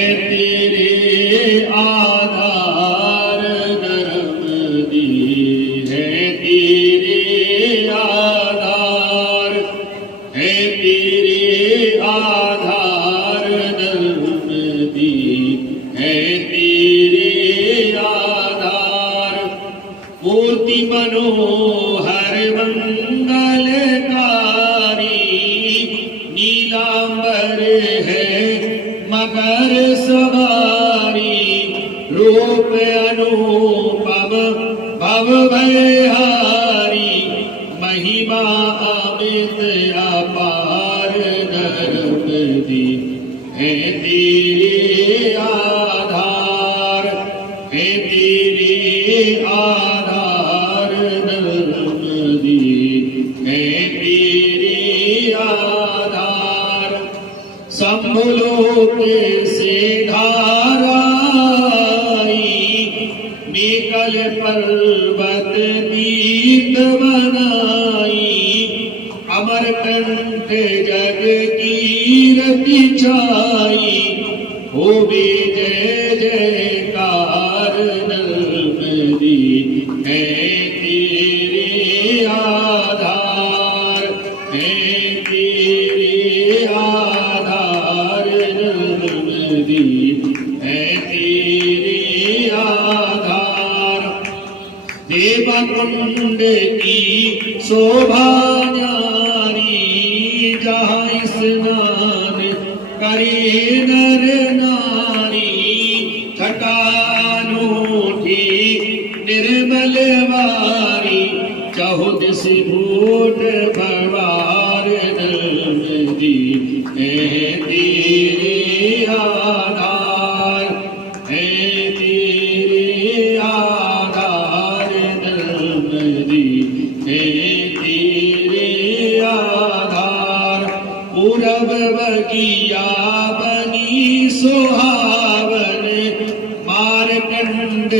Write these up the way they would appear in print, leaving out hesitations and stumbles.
तेरे आधार धर्म दी है, तेरे आधार है, तेरे आधार धर्म दी है, तेरे आधार मूर्ति मनोहर मंगलकारी नीलांबर है मकर सवारी रूप अनुपम भव भयहारी महिमा अमित अपार धर्म दी है, तेरे आधार है, तेरे आधार धर्म दी है, तेरे आधार संभलोक से धाराई निकल पर्वत तीर्थ बनाई अमरकंठ जग कीर्ति छाई होवे जय जयकार धर्म दी है, तेरे आधार है, तेरे आधार धर्म दी है, तेरे आधार देवकुंड की शोभा न्यारी जहाँ स्नान करे नर नारी छटानूठी निर्मल वारी चहुदिस भूट भवार धर्म दी है, तेरे आधार है, तेरे आधार धर्म दी है, तेरे आधार पूरब बगिया बनी सुहावन मारकंड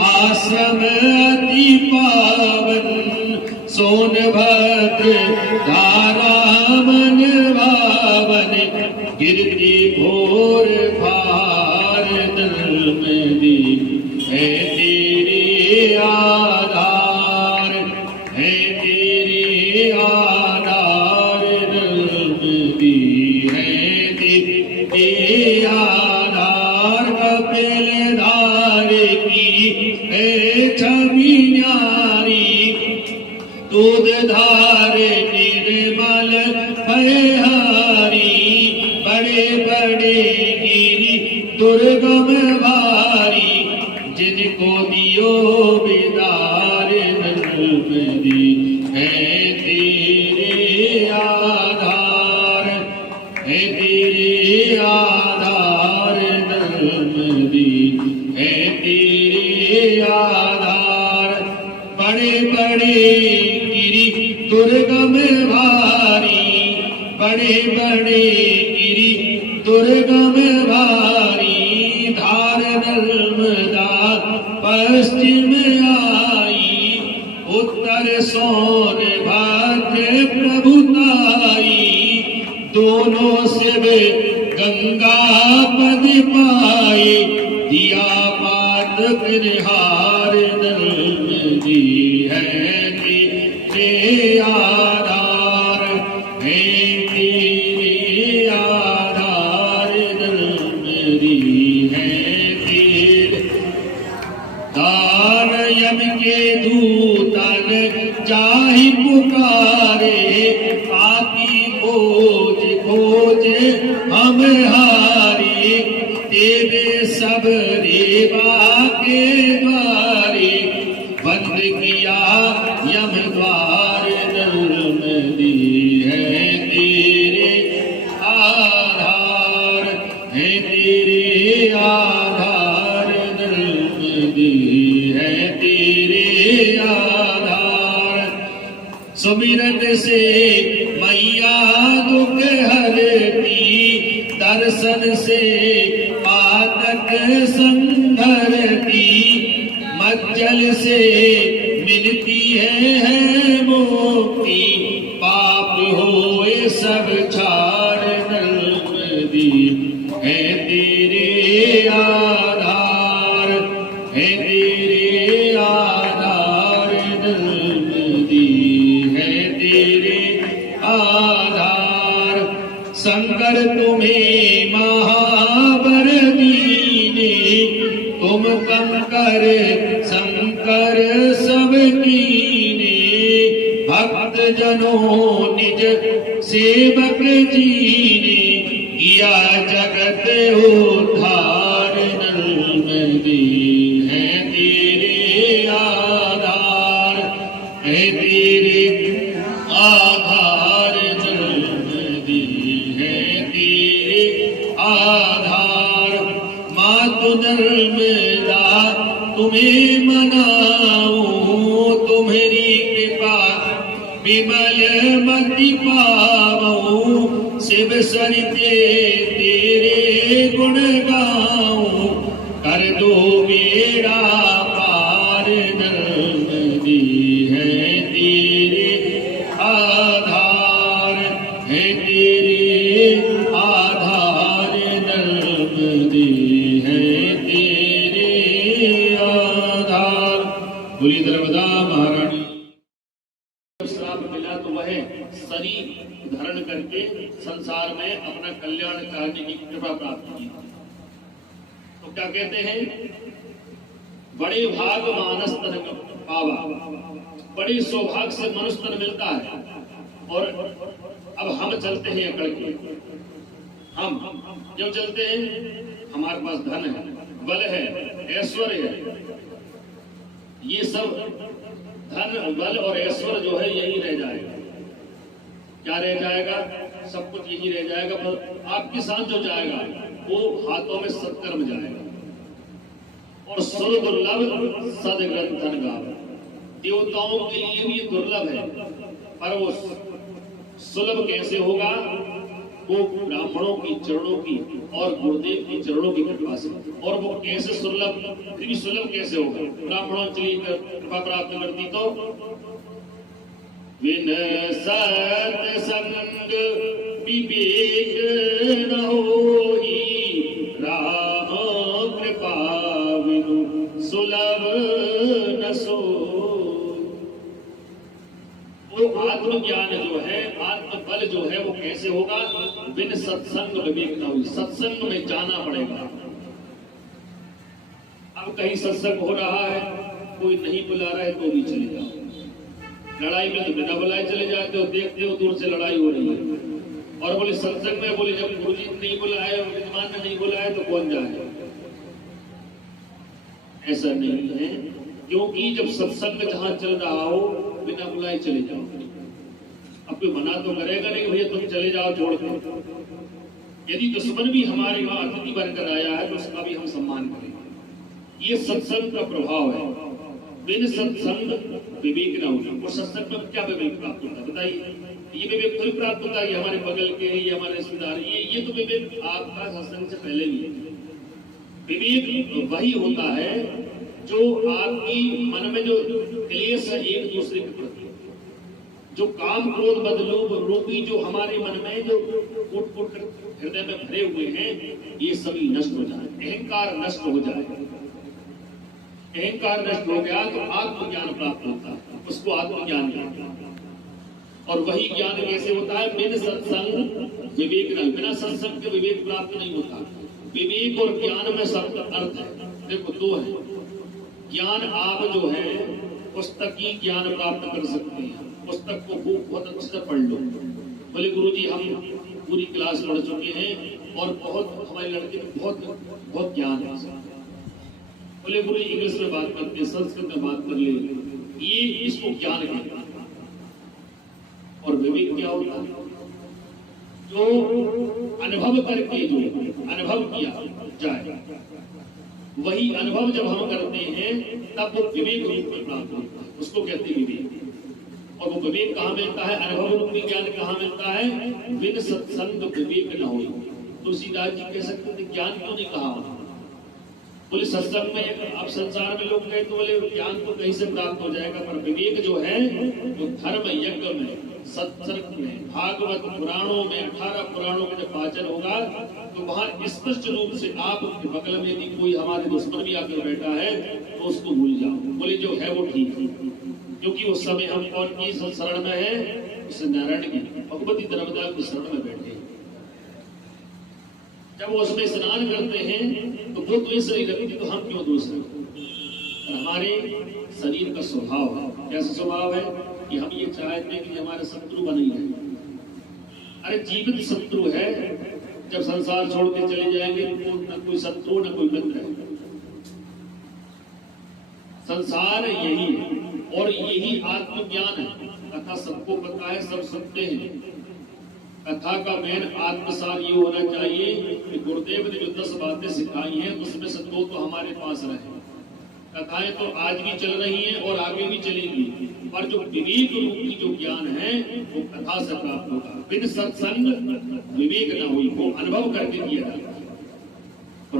आश्रम अति पावन सोनभद्र धारा मन भावन गिरती भोर भार धर्म दी है, तेरे आधार है, तेरे आधार धर्म दी है, तेरे आधार कपिल धार की है छवि न्यारी दूध धार निर्मल भयहारी बड़े बड़े गिरि दुर्गम भारी जिनको दियो बिदार धर्म दी है, तेरे आधार है, तेरे आधार धर्म दी है, तेरे आधार बड़े बड़े गिरि दुर्गम भारी बड़े बड़े गिरि दुर्गम भारी धार नर्मदा पश्चिम आई उत्तर सोनभद्र प्रभुताई दोनों शिव गंगा पद पाए दिया पातक निहार धर्म दी है, तेरे आधार है, तेरे आधार धर्म दी है, तेरे दान यम के दूतन जाहि पुकारे आती खोज खोज हम हारे तेरे सब रेवा के द्वारे बंद किया यम द्वार धर्म दी है, तेरे आधार है, तेरे आधार धर्म दी है, तेरे आधार सुमिरन से मैया दुख हरती दर्शन से पातक संभरती मज्जल से मिलती है मुक्ति पाप होए सब छाड़ नर्म दी है। तेरे आधार, है तेरे आधार दर्दी है तेरे आधार। शंकर तुम्हें महावर दीने, तुम कंकर शंकर सब कीने। भक्त जनों निज सेवक जीने, किया जगत उद्धार। नर्मदे है तेरे आधार, है तेरे आधार। नर्मदे है तेरे आधार। मातु नर्मदा तुम्हें मनाऊं, तुम्हारी कृपा विमल मति पाऊं। शिव सरिते तेरे गुण गाऊं, कर दो मेरा पार। नर्मदे है तेरे आधार, है तेरे आधार। नर्मदे है तेरे आधार। पूरी नर्मदा महारानी। श्राप मिला तो वह शरीर धारण करके संसार में अपना कल्याण करने की कृपा प्राप्त की। तो क्या कहते हैं, बड़े भाग मानस तन पावा, बड़े सौभाग्य से मनुष्य तन मिलता है। और अब हम चलते हैं अकड़ के, हम जब चलते हैं हमारे पास धन है, बल है, ऐश्वर्य है, ये सब धन बल और ऐश्वर्य जो है यही रह जाएगा। क्या रह जाएगा? सब कुछ यही रह जाएगा। पर आपके साथ जो जाएगा वो हाथों में सत्कर्म जाएगा। और सुर दुर्लभ सदग्रंथ धन गाव, देवताओं के लिए भी दुर्लभ है, पर वो सुलभ कैसे होगा? वो ब्राह्मणों की चरणों की और गुरुदेव की चरणों की कृपा से। और वो कैसे सुलभ, फिर भी सुलभ कैसे होगा? ब्राह्मणों के लिए कृपा प्राप्त करती तो विन सत्संग विवेक न होई, राम कृपा विनु सुलभ न सोई। वो आत्मज्ञान जो है, आत्मबल जो है, वो कैसे होगा? बिन सत्संग विवेक न हुई, सत्संग में जाना पड़ेगा। अब कहीं सत्संग हो रहा है, कोई नहीं बुला रहा है तो भी चले जाओ। लड़ाई में तो बिना बुलाए चले जाते हो, देखते हो दूर से लड़ाई हो रही है। और बोले सत्संग में, बोले जब गुरुजी नहीं बुलाए, विद्वान ने नहीं बुलाए तो कौन जाए? ऐसा नहीं है, क्योंकि जब सत्संग जहां चल रहा हो बिना बुलाए चले जाओ। अब कोई मना तो करेगा नहीं, भैया तुम चले जाओ छोड़ के। यदि दुश्मन भी हमारे वहां अतिथि बनकर आया है तो उसका भी हम सम्मान करें। ये सत्संग का प्रभाव है। बिन सत्संग विवेक न होना। और सत्संग में क्या विवेक प्राप्त होता है बताइए? ये विवेक तो प्राप्त होता है कि हमारे बगल के, ये हमारे रिश्तेदार, ये तो विवेक आपका सत्संग से पहले भी है। विवेक वही होता है जो आपकी मन में जो क्लेश है एक दूसरे के प्रति, जो काम क्रोध मद लोभ रूपी जो हमारे मन में जो उठ हृदय में भरे हुए हैं, ये सभी नष्ट हो जाए, अहंकार नष्ट हो जाए। अहंकार नष्ट हो गया तो आत्मज्ञान प्राप्त होता है, उसको आत्मज्ञान कहते हैं। और वही ज्ञान कैसे होता है? बिन सत्संग विवेक न, बिना सत्संग के विवेक प्राप्त नहीं होता। विवेक और ज्ञान में सब अर्थ है, देखो दो है। ज्ञान आप जो है पुस्तक की ज्ञान प्राप्त कर सकते हैं, पुस्तक को बहुत अच्छे से पढ़ लो। बोले गुरुजी हम पूरी क्लास पढ़ चुके हैं और बहुत हमारे लड़के में बहुत ज्ञान है। बोले गुरु इंग्लिश में बात करते हैं, संस्कृत में बात कर ले, ये इसको ज्ञान कहते हैं। और विवेक क्या होता है? जो अनुभव करके जो अनुभव किया जाए, वही अनुभव जब हम करते हैं तब वो विवेक रूप में प्राप्त होता है, उसको कहते हैं विवेक। और वो विवेक कहाँ मिलता है? अनुभव रूपी ज्ञान कहाँ मिलता है? बिन सत्संग विवेक न हो। तुलसीदास जी कह सकते थे ज्ञान क्यों नहीं कहा? बोले सत्संग में, अब संसार में लोग गए तो बोले ज्ञान तो कहीं से प्राप्त हो जाएगा, पर विवेक जो है वो धर्म यज्ञ में सत्संग में, भागवत पुराणों में 18 पुराणों का जब वाचन होगा तो वहां स्पष्ट रूप से आपके बगल में भी कोई हमारे दुश्मन भी आकर बैठा है तो उसको भूल जाओ, बोले जो है वो ठीक है, क्योंकि उस समय हम कौन की शरण में है, उस नारायण की भगवती नर्मदा की शरण में बैठे। जब वो उसमें स्नान करते हैं तो वो द्वेष नहीं रखती तो हम क्यों दोष रखें। हमारे शरीर का स्वभाव है, कैसा स्वभाव है कि हम ये चाहते हैं कि हमारे शत्रु बने रहे। अरे जीवित शत्रु है, जब संसार छोड़ के चले जाएंगे तो न कोई शत्रु न कोई मित्र है। संसार यही है और यही आत्मज्ञान है। कथा सबको पता है, सब सुनते हैं। कथा का मेन आत्मसार ये होना चाहिए कि गुरुदेव ने जो 10 बातें सिखाई हैं उसमें से 2 तो हमारे पास रहे। कथाएं तो आज भी चल रही हैं और आगे भी चलेंगी, पर जो विवेक रूपी जो ज्ञान है वो कथा से प्राप्त होगा। बिन सत्संग विवेक न हुई, वो अनुभव करके दिया जाता।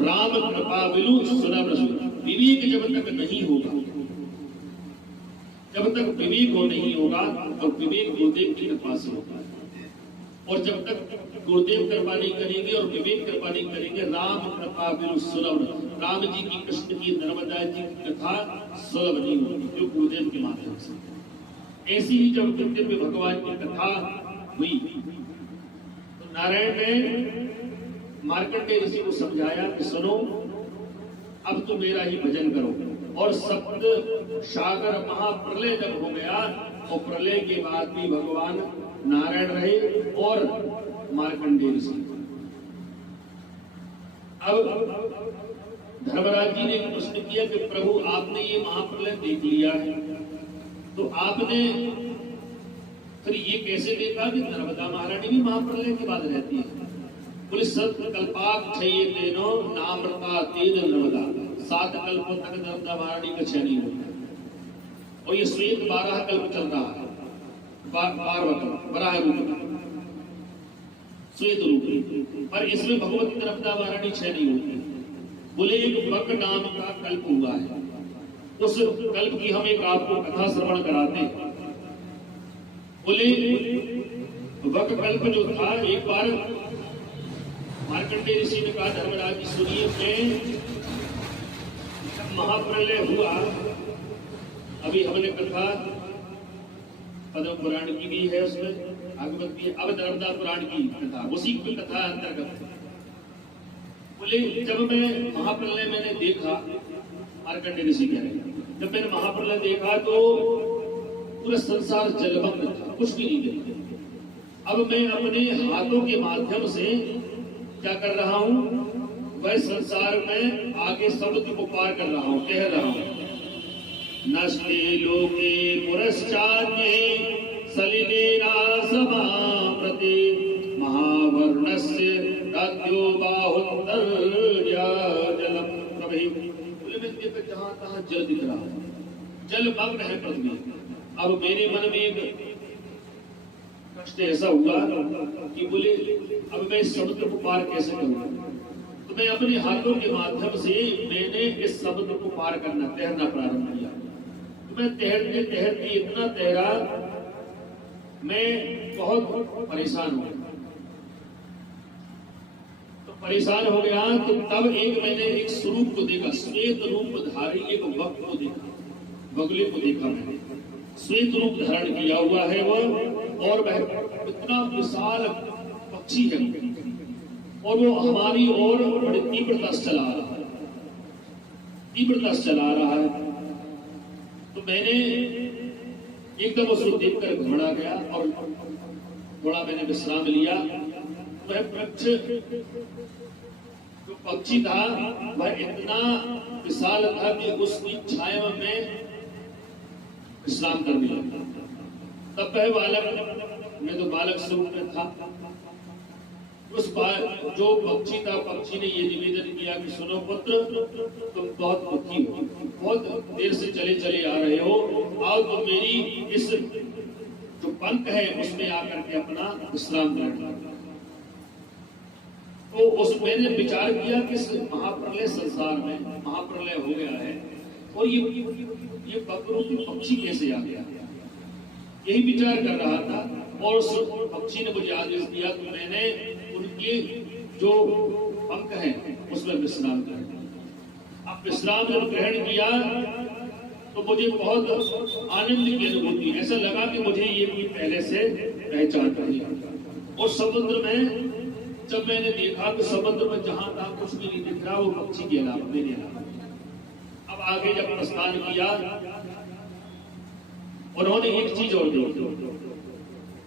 राम कृपा बिलु सुनब रसु। विवेक जब तक नहीं होगा, जब तक विवेक हो नहीं होगा तो विवेक गुरुदेव की कृपा से होगा। और जब तक गुरुदेव कृपा नहीं करेंगे और विवेक कृपा नहीं करेंगे, राम कृपा बिनु सुलभ, राम जी की, कृष्ण की, नर्मदा जी की कथा सुलभ नहीं होगी जो गुरुदेव के माध्यम से। ऐसी ही जब दिव्य भगवान की कथा हुई तो नारायण ने मार्कंडेय ऋषि को समझाया कि सुनो, अब तो मेरा ही भजन करो। और सप्त सागर महाप्रलय जब हो गया और प्रलय के बाद भी भगवान नारायण रहे और मार्कंडेय ऋषि। अब धर्मराज जी ने प्रश्न किया कि प्रभु आपने ये महाप्रलय देख लिया है तो आपने फिर ये कैसे देखा कि नर्मदा महारानी भी महाप्रलय के बाद रहती है। बोले सत कल्पाक छये तेनो नामृता तेन नर्मदा। 7 कल्प तक नर्मदा महारानी का क्षय नहीं होता और ये श्वेत 12 कल्प चल रहा है। 12 बराह रूप श्वेत रूप, पर इसमें भगवती नर्मदा महारानी क्षय नहीं होती। बोले एक वक नाम का कल्प हुआ है, उस कल्प की हम एक आपको कथा श्रवण कराते हैं। बोले वक कल्प जो था, एक बार मार्कंडेय ऋषि ने कहा धर्मराज जी सुनिए, मैं महाप्रलय हुआ, अभी हमने कथा पद्म पुराण की भी है, उसमें भागवत की, अब नर्मदा पुराण की कथा, उसी की कथा अंतर्गत। बोले जब मैं महाप्रलय मैंने देखा, मार्कंडेय ऋषि कह रहे, जब मैंने महाप्रलय देखा तो पूरा संसार जलमग्न था, कुछ भी नहीं देखा। अब मैं अपने हाथों के माध्यम से क्या कर रहा हूं, वह संसार में आगे समुद्र को पार कर रहा हूं, कह रहा हूं नष्टे लोके पुरश्चान्ये सलिलेना समाप्रति महावर्णस्य रात्यो बाहुत्तर्या जलम प्रभि। बोले मैं देखा जहां तहां जल दिख रहा है, जल मग्न है पृथ्वी। अब मेरे मन में एक कष्ट ऐसा हुआ कि बोले अब मैं इस समुद्र को पार कैसे करूंगा। तो मैं अपने हाथों के माध्यम से मैंने इस समुद्र को पार करना, तैरना प्रारंभ किया। तो मैं तैरते तैरते इतना तैरा, मैं बहुत परेशान हो गया। तो परेशान हो गया तो तब मैंने एक स्वरूप को देखा, श्वेत रूप धारी एक वक को देखा, बगले को देखा। मैंने श्वेत रूप धारण किया हुआ है वह, और वह इतना विशाल पक्षी है और वो हमारी ओर बड़ी तीव्रता से चला रहा है, तीव्रता से चला रहा है। तो मैंने एकदम उसको देखकर घबरा गया और थोड़ा मैंने विश्राम लिया। वह वृक्ष जो पक्षी था वह इतना विशाल था कि उसकी छाया में विश्राम कर लिया। तब वह बालक, मैं तो बालक स्वरूप में था, जो पक्षी था, पक्षी ने ये निवेदन किया कि सुनो पुत्र, तुम बहुत दुखी हो, बहुत देर से चले चले आ रहे हो, आओ तुम मेरी इस जो पंख है उसमें आकर के अपना विश्राम करना। तो उस मैंने विचार किया कि महाप्रलय संसार में महाप्रलय हो गया है और ये बकरूपी पक्षी कैसे आ गया। यही विचार कर रहा था और उस पक्षी ने मुझे आदेश दिया तो मैंने उनके जो पंख हैं उसमें विश्राम किया। अब विश्राम जब ग्रहण किया तो मुझे बहुत आनंद की अनुभूति, ऐसा लगा कि मुझे ये कोई पहले से पहचान रही। और समुद्र में जब मैंने देखा कि समुद्र में जहां तहां कुछ भी नहीं दिख रहा, वो पक्षी के अलावा मेरे अलावा। अब आगे जब प्रस्थान किया उन्होंने एक चीज और देखी।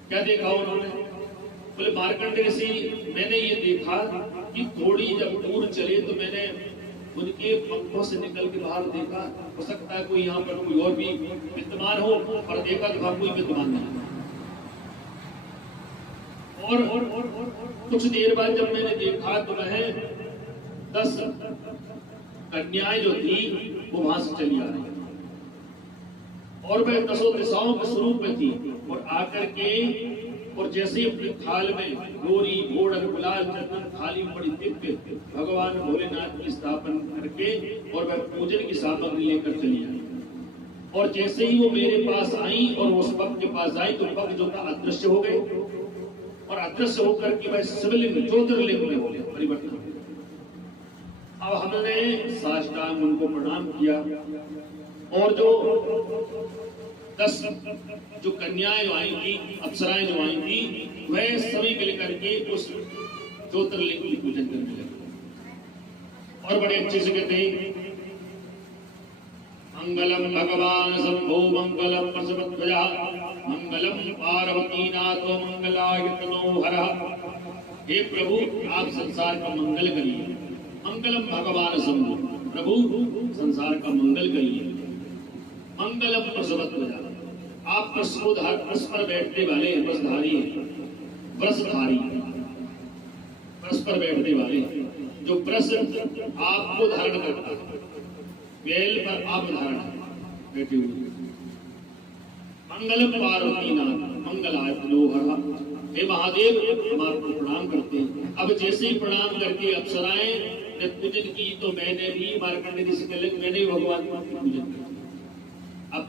क्या देखा उन्होंने? बोले मार्कंडेय ऋषि, मैंने ये देखा कि थोड़ी जब दूर चले तो मैंने उनके पंखों से निकल के बाहर देखा। हो सकता है कोई यहाँ पर कोई और भी विद्यमान हो, पर देखा तो वहां कोई विद्यमान नहीं। और कुछ देर बाद जब मैंने देखा तो वह 10 कन्याएं जो थी वो वहां से चली आ रही और वह 10 दिशाओं के स्वरूप में थी और आकर के और जैसे अपनी थाल में गोरी घोड़ गुलाल चंदन थाली में बड़ी दिव्य भगवान भोलेनाथ की स्थापना करके और वह पूजन की सामग्री लेकर चली आई। और जैसे ही वो मेरे पास आई और उस पग के पास आई तो पग जो था अदृश्य हो गए और अदृश्य होकर के वह शिवलिंग ज्योतिर्लिंग में हो गया, परिवर्तन हो गया। अब हमने साष्टांग उनको प्रणाम किया और जो 10 जो कन्याएं जो आई थी, अप्सराएं जो आई थी, वह सभी मिलकर के उस ज्योतिर्लिंग की पूजन करने लगे और बड़े अच्छे से कहते हैं मंगलम भगवान शंभो मंगलम प्रसवध्वजा मंगलम पार्वती नाथो मंगलाय तनोहरः। हे प्रभु, आप संसार का मंगल करिए। मंगलम भगवान शंभो, प्रभु संसार का मंगल करिए। मंगलम प्रसवध्वजा, आप प्रस पर बैठने वाले हैं, वस्त्रधारी हैं, वस्त्रधारी प्रस पर बैठने वाले, जो प्रस आपको धारण करता है, वेल पर आप धारण बैठे हुए। मंगलम पार्वती नाथ मंगलाय तनोहरः। हे महादेव, हम आपको प्रणाम करते हैं। अब जैसे ही प्रणाम करके अप्सराएं ने पूजन की तो मैंने भी मार्कंडेय ऋषि के लिए मैंने भगवान का पूजन किया। अब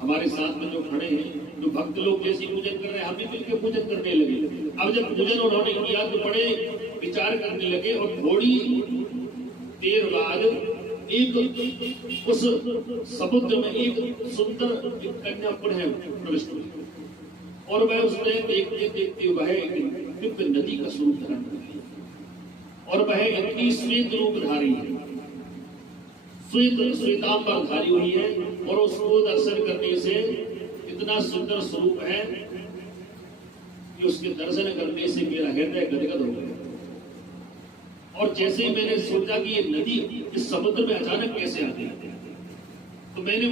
हमारे साथ में जो खड़े हैं, जो भक्त लोग जैसे पूजन कर रहे हैं, हम भी मिलकर पूजन करने लगे। अब जब पूजन उन्होंने किया तो बड़े विचार करने लगे और थोड़ी देर बाद एक उस समुद्र में एक सुंदर कन्या पुनः प्रविष्ट हुई और वह उसने देखते देखते वह दिव्य नदी का स्वरूप धारण कर लिया और वह इतनी श्वेत रूपधारी है, श्वेतांबर धारी हुई है और उसको दर्शन करने से इतना सुंदर स्वरूप है कि उसके दर्शन करने से मेरा हृदय गदगद हो गया। और जैसे ही मैंने सोचा कि ये नदी इस समुद्र में अचानक कैसे आ गई, तो मैंने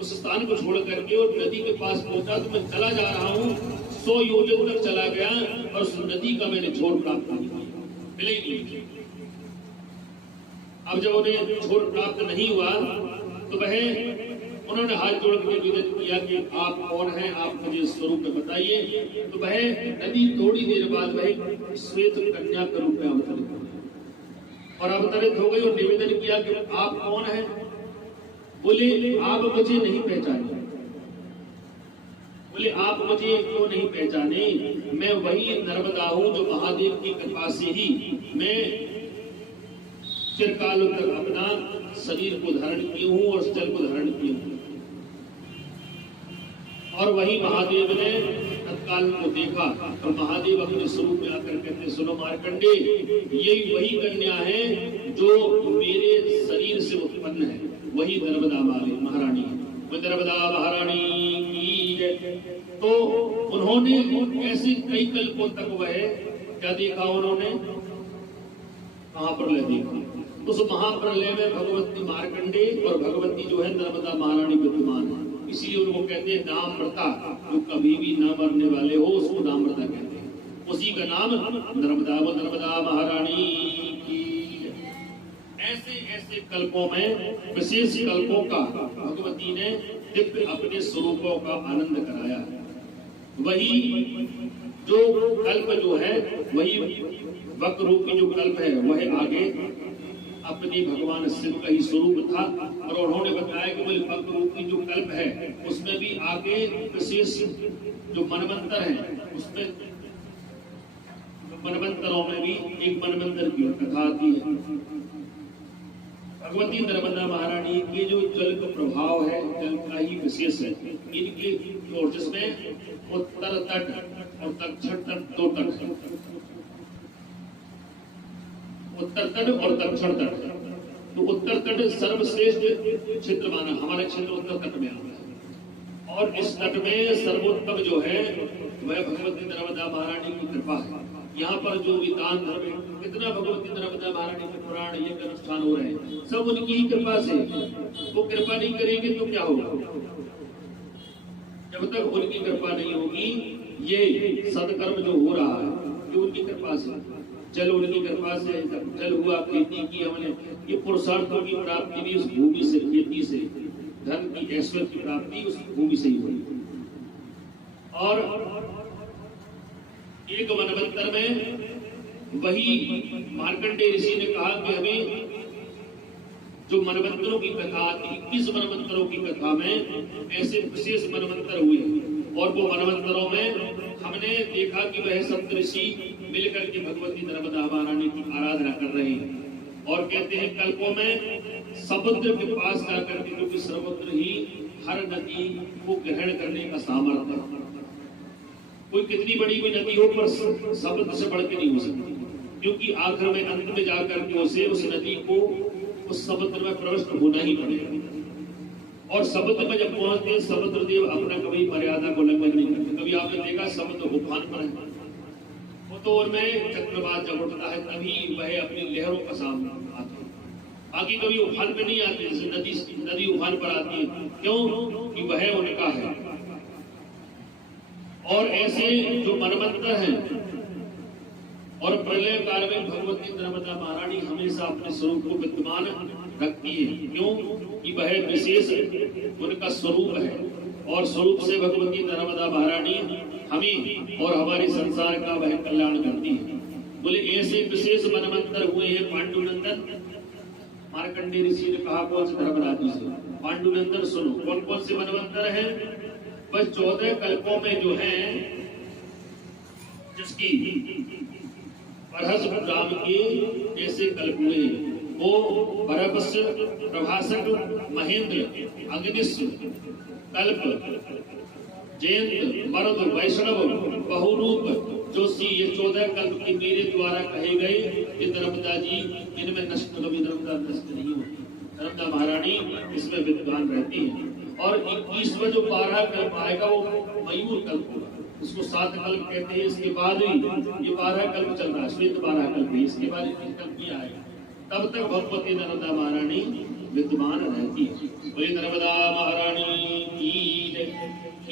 उस स्थान को छोड़ करके और नदी के पास पहुंचा तो मैं चला जा रहा हूँ, 100 योजन तक चला गया और उस नदी का मैंने छोड़ प्राप्त नहीं किया, मिले ही नहीं। अब जब उन्हें छोड़ प्राप्त नहीं हुआ तो वह उन्होंने हाथ जोड़ के निवेदन किया कि आप कौन हैं, आप मुझे स्वरूप में बताइए। तो वह नदी थोड़ी देर बाद वह श्वेत कन्या के रूप में अवतरित हो गई और अवतरित हो गई और निवेदन किया कि आप कौन हैं? बोले आप मुझे नहीं पहचाने। बोले आप मुझे क्यों नहीं पहचाने? मैं वही नर्मदा हूं जो महादेव की कृपा से ही मैं चिरकाल तक अपना शरीर को धारण किया हूं और जल को धारण किया हूं। और वही महादेव ने तत्काल को देखा और महादेव अपने स्वरूप में आकर कहते, सुनो मार्कंडे, यही वही कन्या है जो मेरे शरीर से उत्पन्न है, वही नर्मदा महारानी है, वह नर्मदा महारानी की जय। तो उन्होंने ऐसे कई कल्पों तक वह क्या देखा, उन्होंने महाप्रलय देखा। उस महाप्रलय में भगवती मार्कंडे और भगवती जो है नर्मदा महारानी विद्यमान है, इसलिए उनको कहते हैं नामृता, जो कभी भी न मरने वाले हो उसको नामृता कहते हैं, उसी का नाम नर्मदा, वो नर्मदा महारानी की। ऐसे ऐसे कल्पों में विशेष कल्पों का भगवती ने दिव्य अपने स्वरूपों का आनंद कराया। वही जो कल्प जो है, वही वक्र रूपी जो कल्प है वह आगे अपने भगवान शिव का ही स्वरूप था। और उन्होंने बताया कि वही भक्त रूपी जो कल्प है उसमें भी आगे विशेष जो मनवंतर है उसमें मनवंतरों में भी एक मनवंतर की कथा आती है। भगवती नर्मदा महारानी के जो जल का प्रभाव है जल का ही विशेष है। इनके जो जिसमें उत्तर तट और दक्षिण तट दो तट है, उत्तर तट और दक्षिण तट है। तो उत्तर तट सर्वश्रेष्ठ क्षेत्र माना, हमारे क्षेत्र उत्तर तट में आता है। और इस तट में सर्वोत्तम जो है वह भगवती नर्मदा महारानी की कृपा है। यहाँ पर जो भी दान धर्म कितना भगवती नर्मदा महारानी के पुराण ये अनुष्ठान हो रहे हैं सब उनकी ही कृपा से। वो कृपा नहीं करेंगे तो क्या होगा? जब तक उनकी कृपा नहीं होगी ये सदकर्म जो हो रहा है ये उनकी कृपा से, जल उनकी कृपा से जल हुआ, खेती की हमने, ये पुरुषार्थों की प्राप्ति भी उस भूमि से, खेती से, धन की ऐश्वर्य की प्राप्ति उस भूमि से ही हुई। और एक मनवंतर में वही मार्कंडेय ऋषि ने कहा कि हमें जो मनवंतरों की कथा 21 मनवंतरों की कथा में ऐसे विशेष मनवंतर हुए और वो मनवंतरों में हमने देखा कि वह सप्तऋषि मिलकर के भगवती नर्मदा महारानी की आराधना कर रहे हैं। और कहते हैं कल्पों में समुद्र के पास जाकर के, क्योंकि समुद्र ही हर नदी को ग्रहण करने का सामर्थ्य है। कोई कितनी बड़ी भी नदी हो पर समुद्र से बढ़ के नहीं हो सकती, क्योंकि आखिर में अंत में जाकर के उसे उस नदी को उस समुद्र में प्रविष्ट होना ही पड़ेगा। और समुद्र में जब पहुंचते हैं समुद्र देव अपना कभी मर्यादा को उल्लंघन नहीं करते। कभी आपने देखा समुद्र उफान पर है वो तो उनमें चक्रवात जब उठता है तभी वह अपनी लहरों का सामना आता है, बाकी कभी उफान पे नहीं आते। जैसे नदी उफान पर आती है, क्यों कि वह उनका है। और ऐसे जो मनवंतर हैं और प्रलय काल में भगवती नर्मदा महारानी हमेशा अपने स्वरूप को विद्यमान रखती है, क्यों कि वह विशेष उनका स्वरूप है। और स्वरूप से भगवती नर्मदा महारानी हमें और हमारे संसार का वह कल्याण करती है। बोले ऐसे विशेष मनवंतर हुए हैं पांडुनंदन। मार्कंडेय ऋषि ने कहा कौन से धर्मराज जी से? पांडुनंदन सुनो कौन कौन से मनवंतर है? बस 14 कल्पों में जो है जिसकी बरहस राम के ऐसे कल्प हुए वो बरहस, प्रभासक, महेंद्र, अग्निश्व, कल्प, जयंत, मरुद, वैष्णव, बहुरूप, जोशी, ये 14 कल्प के मेरे द्वारा कहे गए ये नर्मदा जी, इनमें नष्ट कभी नर्मदा नष्ट नहीं होती। नर्मदा महारानी इसमें विद्वान रहती है। और 21वां जो 12 कल्प आएगा वो मयूर कल्प होगा, उसको 7 कल्प कहते हैं। इसके बाद ही ये 12 कल्प चल रहा है, श्वेत 12 कल्प है, इसके बाद 21 कल्प किया आएगा। तब तक भगवती नर्मदा महारानी विद्यमान रहती है। बोले नर्मदा महारानी की जय।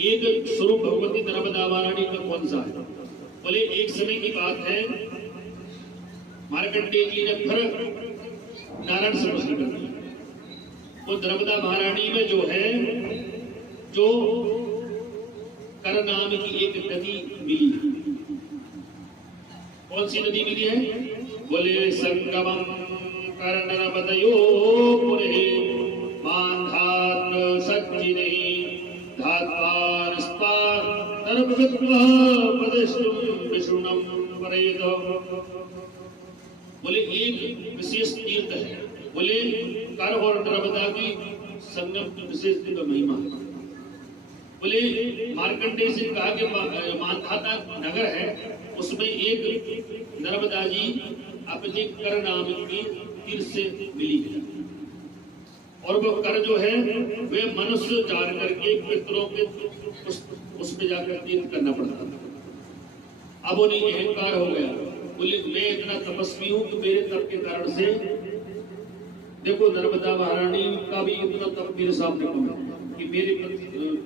एक स्वरूप भगवती नर्मदा महारानी का कौन सा है? बोले एक समय की बात है, मार्कंडेय जी ने फिर नारायण से प्रश्न कर दिया। वो नर्मदा महारानी में जो है जो कर नाम की एक नदी मिली, कौन सी नदी मिली है? बोले संगमम कर नर्मदयोपुरे मान्धात्र सज्जिने धात्वान स्पार नर्मदत्वा पदश्रुम विष्णुम परेद। बोले एक विशेष तीर्थ है। बोले कर और नर्मदा की संगम की विशेष महिमा है। बोले मार्कंडेय से कहा कि मानधाता नगर है, उसमें एक नर्मदा जी अपने कर नाम की तीर्थ से मिली है। और वो कर जो है वे मनुष्य जान करके पितरों के उस पे जाकर तीर्थ करना पड़ता था। अब उन्हें अहंकार हो गया। बोले मैं इतना तपस्वी हूं कि मेरे तप के कारण से देखो नर्मदा महारानी का भी इतना तप मेरे सामने कम है कि मेरे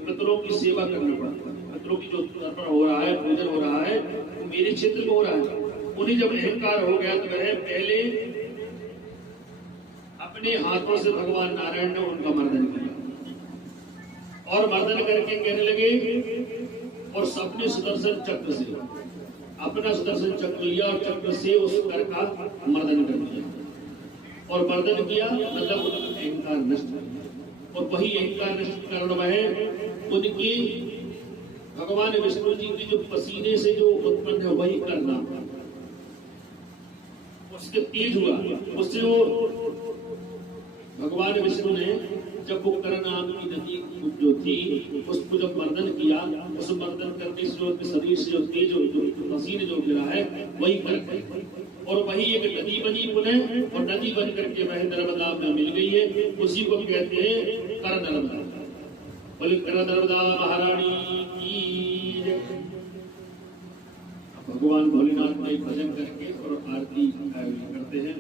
पितरों की सेवा करना पड़ता है। पितरों की जो तर्पण हो रहा है, पूजन हो रहा है, वो मेरे क्षेत्र में हो रहा है। उन्हें जब अहंकार हो गया तो वह पहले अपने हाथों से भगवान नारायण ने उनका मर्दन किया और मर्दन करके कहने लगे और सबने सुदर्शन चक्र से अपना सुदर्शन चक्र लिया और चक्र से उस कर का मर्दन कर दिया। और मर्दन किया मतलब उनका अहंकार नष्ट किया। और वही अहंकार नष्ट कारण है उनकी भगवान विष्णु जी की जो पसीने से जो उत्पन्न है वही करना, उसके तेज हुआ। उससे वो भगवान विष्णु ने जब वो कर्ण नाम की नदी जो थी उसको जब मर्दन किया, उस मर्दन करने से जो शरीर से जो तेज जो पसीने जो गिरा है वही कर और वही एक नदी बनी पुनः, और नदी बन करके वह नर्मदा में मिल गई है। उसी को कहते हैं कर नर्मदा। बोले कर नर्मदा महारानी की जय। भगवान भोलेनाथ का भजन करके और आरती करते हैं।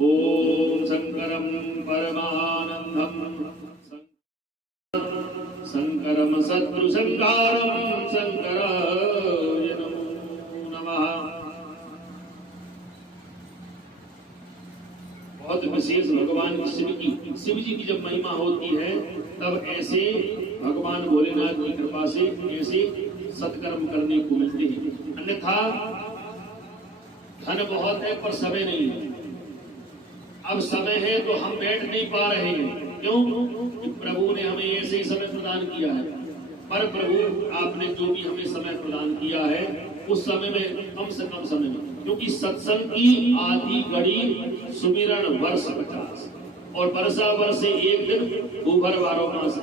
ओम शंकरम परमानंदम शंकरम शत्रु संहारम शंकराय नमो नमः। बहुत विशेष भगवान शिव जी की जब महिमा होती है तब ऐसे भगवान भोलेनाथ की कृपा से ऐसे सत्कर्म करने को मिलते हैं। अन्यथा धन बहुत है पर समय नहीं है। अब समय है तो हम बैठ नहीं पा रहे हैं, क्यों? कि प्रभु ने हमें ऐसे ही समय प्रदान किया है। पर प्रभु आपने जो भी हमें समय प्रदान किया है उस समय में कम से कम समय में, क्योंकि सत्संग की आधी घड़ी सुमिरन वर्ष 50 और वर्षा वर्ष से एक दिन उभर 12 मास।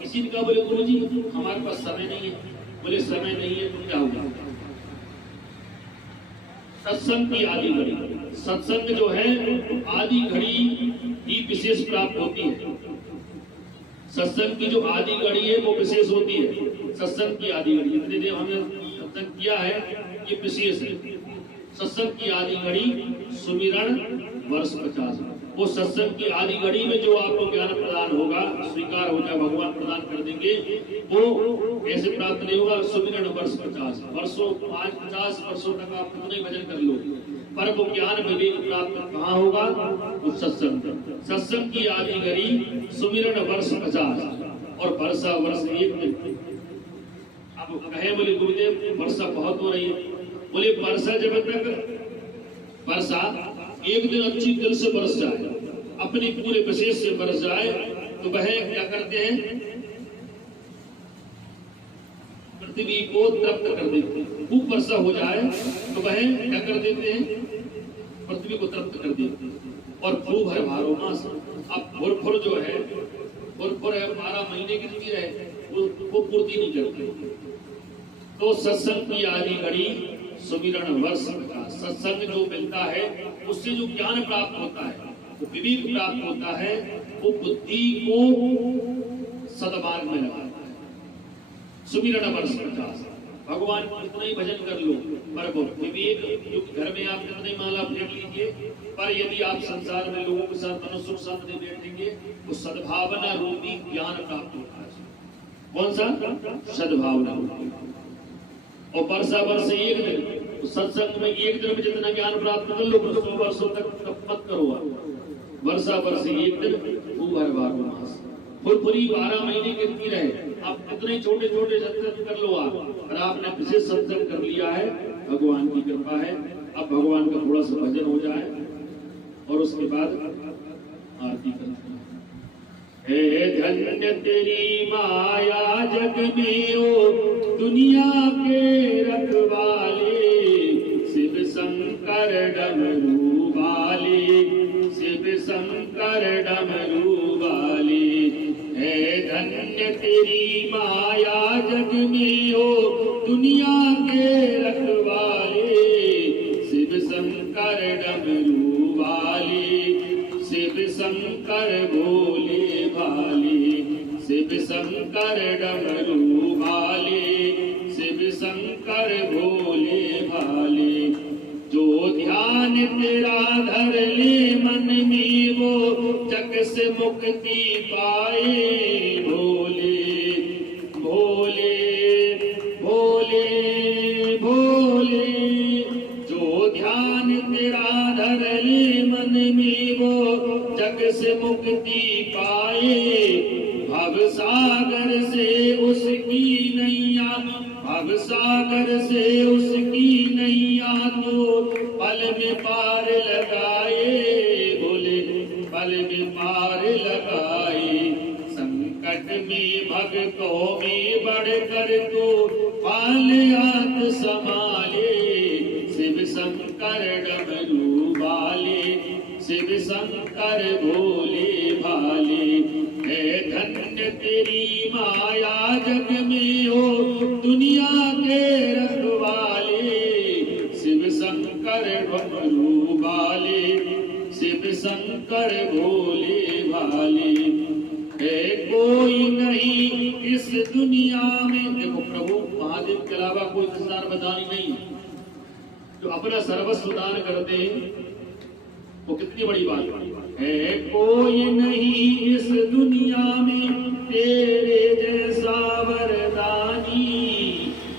किसी ने कहा बोले गुरु जी हमारे पास समय नहीं है। बोले समय नहीं है तो क्या होगा? सत्संग की आधी घड़ी, सत्संग जो है आधी घड़ी ही विशेष प्राप्त होती है। सत्संग की जो आधी घड़ी है वो विशेष होती है। सत्संग की आधी घड़ी जितने देर हमने सत्संग किया है ये विशेष है। सत्संग की आधी घड़ी सुमिरन वर्ष 50। वो सत्संग की आधी घड़ी में जो आपको ज्ञान प्रदान होगा स्वीकार हो जाए, भगवान प्रदान कर देंगे, वो ऐसे प्राप्त नहीं होगा। सुमिरन वर्ष 50 वर्षों 50 वर्षों तक आप कितने भजन कर लो, पर वो ज्ञान विवेक प्राप्त कहाँ होगा? वो सत्संग की आधी घड़ी सुमिरन वर्ष 50 और वर्षा वर्ष 1 दिन। अब कहे बोले गुरुदेव वर्षा बहुत हो रही है। बोले वर्षा जब तक वर्षा एक दिन अच्छी दिल से बरस जाए, अपनी पूरे विशेष से बरस जाए, तो वह क्या करते हैं? पृथ्वी को तृप्त कर देते हैं। खूब वर्षा हो जाए तो वह क्या कर देते हैं? पृथ्वी को तृप्त कर देते हैं। और खूब है 12 मास। अब भुरभुर जो है, भुरभुर है 12 महीने की ऋतु है, वो पूर्ति नहीं करती। तो सत्संग की आधी घड़ी सुमिरन वर्ष 50। सत्संग जो मिलता है उससे जो ज्ञान प्राप्त होता है, वो विवेक प्राप्त होता है, वो बुद्धि को सद्मार्ग में लगाता है। सुमिरन वर्ष 50। भगवान कितना ही भजन कर लो, पर वो विवेक जो घर में आप कितने माला फेंक लीजिए, पर यदि आप संसार में लोगों के साथ मनुष्य के साथ नहीं बैठेंगे तो सद्भावना रूपी ज्ञान प्राप्त होता है। कौन सा? सद्भावना रूपी। और वर्षा वर्ष 1 दिन, तो सत्संग में 1 दिन में जितना ज्ञान प्राप्त कर लो 100 वर्षों तक मत करो। वर्षा वर्ष 1 दिन उभर 12 मास। पूरी 12 महीने की रहे। आप कितने छोटे छोटे सत्संग कर लो आप, और आपने विशेष सत्संग कर लिया है, भगवान की कृपा है। अब भगवान का थोड़ा सा भजन हो जाए और उसके बाद आरती करते हैं। हे धन्य तेरी माया जग में ओ दुनिया के रखवाले, शिव शंकर डमरू वाले, शिव शंकर डमरू वाले। है धन्य तेरी माया जग में हो दुनिया के रखवाले, शिव शंकर डमरू वाले, शिव शंकर भोले भाले, शिव शंकर डमरू भाले, शिव शंकर भोले भाले। जो ध्यान तेरा धर ले मन में वो जग से मुक्ति पाए। भोले भोले भोले भोले। जो ध्यान तेरा धर ले मन में वो जग से मुक्ति पाए। भव सागर से उसकी नैया, भव सागर से उसकी नैया तो पल में पार लगाए। में भक्तों में बढ़कर तो पालयात संभाले, शिव शंकर डमरू वाले, शिव शंकर भोले भाले। है धन्य तेरी माया जग में हो दुनिया के रखवाले, शिव शंकर डमरू वाले, शिव शंकर भोले भाले। है कोई नहीं इस दुनिया में, देखो प्रभु महादेव के अलावा कोई संसार बदानी नहीं जो अपना सर्वस्व दान करते हैं, वो कितनी बड़ी बात है। कोई नहीं इस दुनिया में तेरे जैसा वरदानी,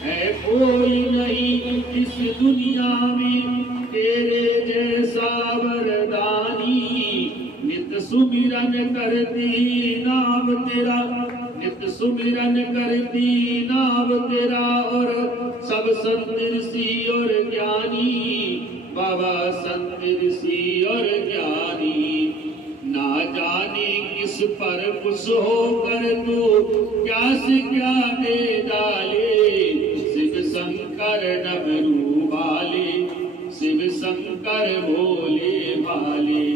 है कोई नहीं इस दुनिया में तेरे जैसा वरदानी। नित सुमिरन करती नाम तेरा, नित सुमिरन करती नाम तेरा, और सब संत ऋषि और ज्ञानी, बाबा संत ऋषि और ज्ञानी। ना जाने किस पर खुश होकर तू क्या से क्या दे डाले, शिव शंकर डमरू वाले, शिव शंकर भोले भाले।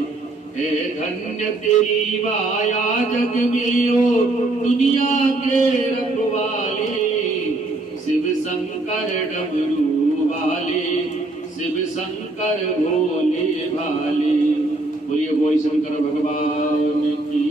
हे धन्य तेरी माया जग में हो दुनिया के रखवाले, शिव शंकर डमरू वाले, शिव शंकर भोले भाले। बोलिए बोल शंकर भगवान की।